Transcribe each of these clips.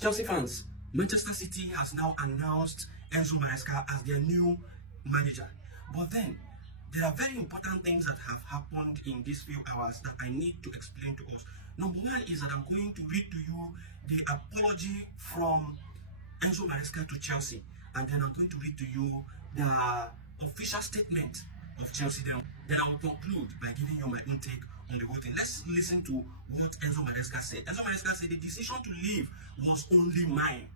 Chelsea fans, Manchester City has now announced Enzo Maresca as their new manager. But then, there are very important things that have happened in these few hours that I need to explain to us. Number one is that I'm going to read to you the apology from Enzo Maresca to Chelsea, and then I'm going to read to you the official statement of Chelsea. Then I will conclude by giving you my own take on the whole thing. Let's listen to what Enzo Maresca said. Enzo Maresca said the decision to leave was only mine.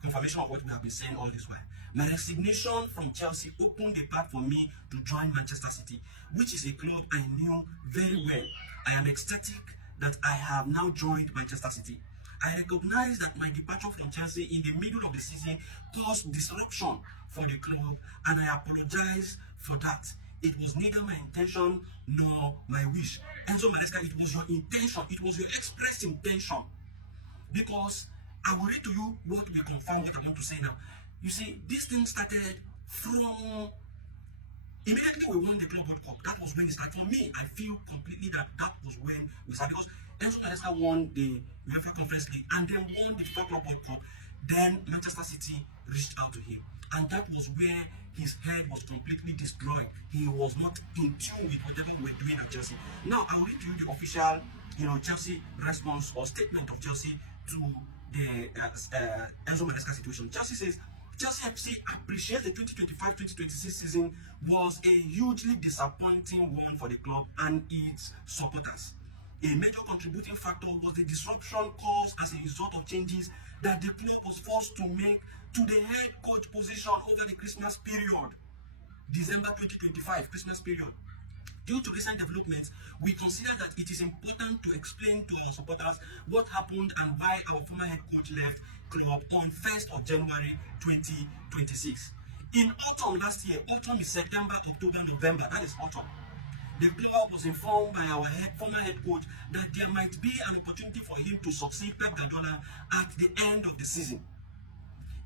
Confirmation of what we have been saying all this while. My resignation from Chelsea opened the path for me to join Manchester City, which is a club I knew very well. I am ecstatic that I have now joined Manchester City. I recognize that my departure from Chelsea in the middle of the season caused disruption for the club, and I apologize for that. It was neither my intention nor my wish. Enzo Maresca, it was your intention, it was your expressed intention. Because I will read to you what we confirm what I want to say now. You see, this thing started from immediately we won the Club World Cup. That was when it started. For me, I feel completely that was when we started, because Enzo Maresca won the UEFA Conference League and then won the FIFA Club World Cup. Then Manchester City reached out to him, and that was where his head was completely destroyed. He was not in tune with whatever we were doing at Chelsea. Now I'll read to you the official, Chelsea response or statement of Chelsea to the Enzo Maresca situation. Chelsea says, Chelsea FC appreciates the 2025-2026 season was a hugely disappointing one for the club and its supporters. A major contributing factor was the disruption caused as a result of changes that the club was forced to make to the head coach position over the Christmas period. December 2025, Christmas period. Due to recent developments, we consider that it is important to explain to our supporters what happened and why our former head coach left club on 1st of January 2026. In autumn last year, autumn is September, October, November, that is autumn. The club was informed by our former head coach that there might be an opportunity for him to succeed Pep Guardiola at the end of the season.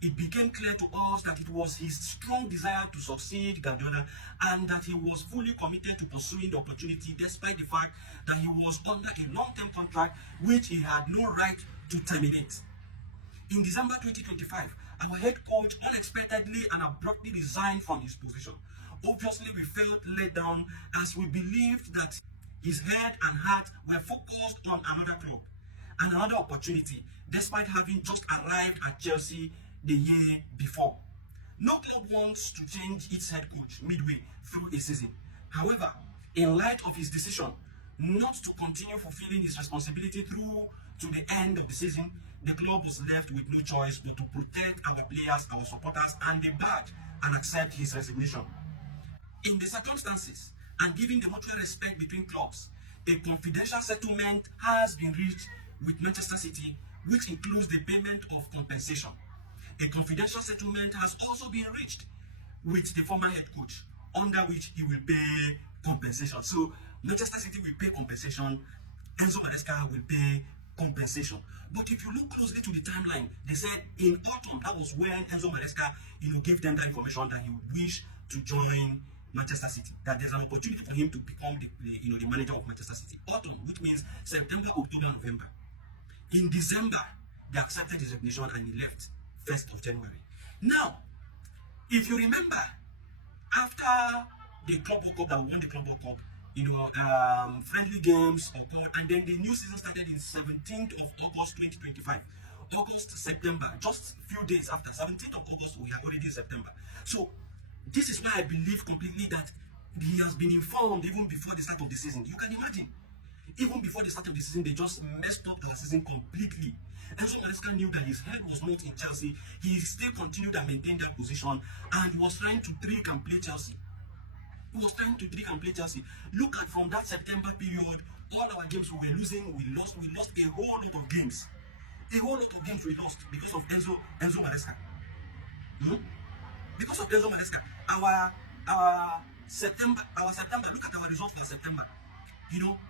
It became clear to us that it was his strong desire to succeed Guardiola and that he was fully committed to pursuing the opportunity despite the fact that he was under a long-term contract which he had no right to terminate. In December 2025, our head coach unexpectedly and abruptly resigned from his position. Obviously, we felt let down as we believed that his head and heart were focused on another club and another opportunity, despite having just arrived at Chelsea the year before. No club wants to change its head coach midway through a season. However, in light of his decision not to continue fulfilling his responsibility through to the end of the season, the club was left with no choice but to protect our players, our supporters, and the badge and accept his resignation. In the circumstances, and given the mutual respect between clubs, a confidential settlement has been reached with Manchester City, which includes the payment of compensation. A confidential settlement has also been reached with the former head coach, under which he will pay compensation. So Manchester City will pay compensation, Enzo Maresca will pay compensation. But if you look closely to the timeline, they said in autumn, that was when Enzo Maresca, gave them that information that he would wish to join Manchester City, that there's an opportunity for him to become the manager of Manchester City. Autumn, which means September, October, November. In December, they accepted his resignation and he left 1st of January. Now, if you remember, after the Club World Cup that won the Club World Cup, friendly games occurred, and then the new season started in 17th of August 2025. August, September, just a few days after 17th of August, we are already in September. So this is why I believe completely that he has been informed even before the start of the season. You can imagine, even before the start of the season, they just messed up the season completely. Enzo Maresca knew that his head was not in Chelsea. He still continued and maintained that position and was trying to trick and play Chelsea. Look at from that September period, all our games we were losing, we lost a whole lot of games. We lost because of Enzo Maresca. Because of Enzo Maresca. Our September, look at our results for September.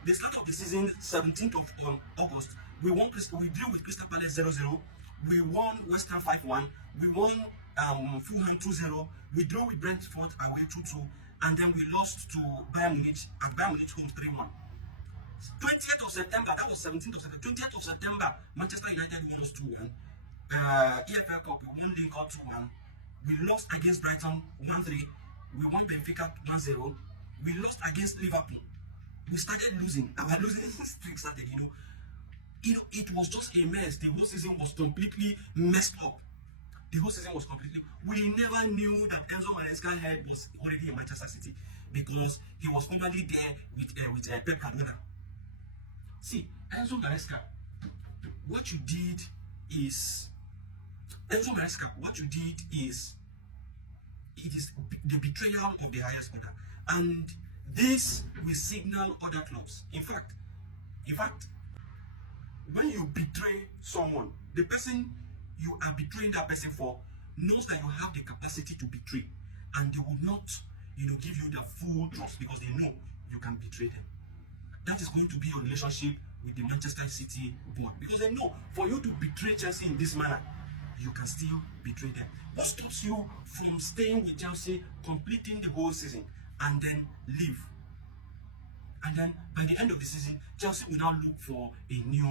The start of the season, 17th of August, we drew with Crystal Palace 0-0. We won West Ham 5-1. We won Fulham 2-0. We drew with Brentford away 2-2. And then we lost to Bayern Munich at Bayern Munich home 3-1. 20th of September, that was 17th of September, 20th of September, Manchester United won us 2-1. EFL Cup, we won League Cup 2-1. We lost against Brighton 1-3. We won Benfica 1-0. We lost against Liverpool. We started losing. Our losing streak started, it was just a mess. The whole season was completely messed up. The whole season was completely. We never knew that Enzo Maresca's head was already in Manchester City because he was formerly there with Pep Guardiola. See, Enzo Maresca, what you did is it is the betrayal of the highest order, and this will signal other clubs. In fact, when you betray someone, the person you are betraying that person for knows that you have the capacity to betray, and they will not, give you the full trust because they know you can betray them. That is going to be your relationship with the Manchester City board because they know for you to betray Chelsea in this manner, you can still betray them. What stops you from staying with Chelsea, completing the whole season, and then leave? And then by the end of the season, Chelsea will now look for a new,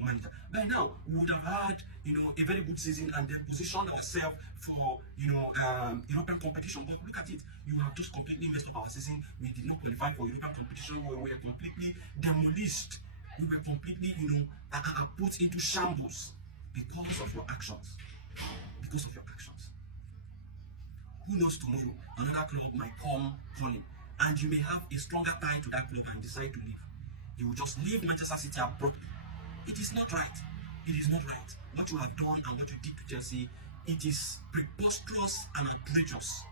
manager. By now, we would have had, a very good season and then positioned ourselves for, European competition. But look at it, you have just completely messed up our season. We did not qualify for European competition. We were completely demolished. We were completely, put into shambles because of your actions. Because of your actions. Who knows tomorrow, another club might come calling. And you may have a stronger tie to that club and decide to leave. You will just leave Manchester City abruptly. It is not right. It is not right. What you have done and what you did to Chelsea, it is preposterous and outrageous.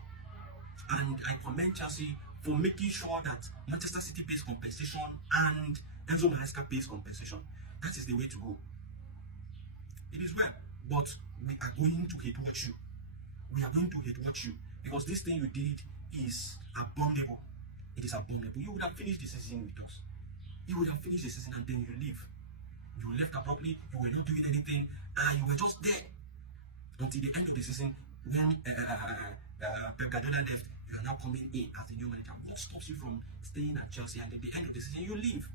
And I commend Chelsea for making sure that Manchester City pays compensation and Enzo Maresca pays compensation. That is the way to go. It is well, but we are going to hate watch you. We are going to hate watch you because this thing you did is abominable. It is abominable. You would have finished the season with us. You would have finished the season and then you leave. You left abruptly. You were not doing anything, and you were just there until the end of the season when Pep Guardiola left. You are now coming in as the new manager. What stops you from staying at Chelsea and at the end of the season you leave?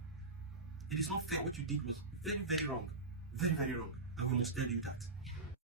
It is not fair. What you did was very, very wrong. Very, very wrong. And we must tell you that.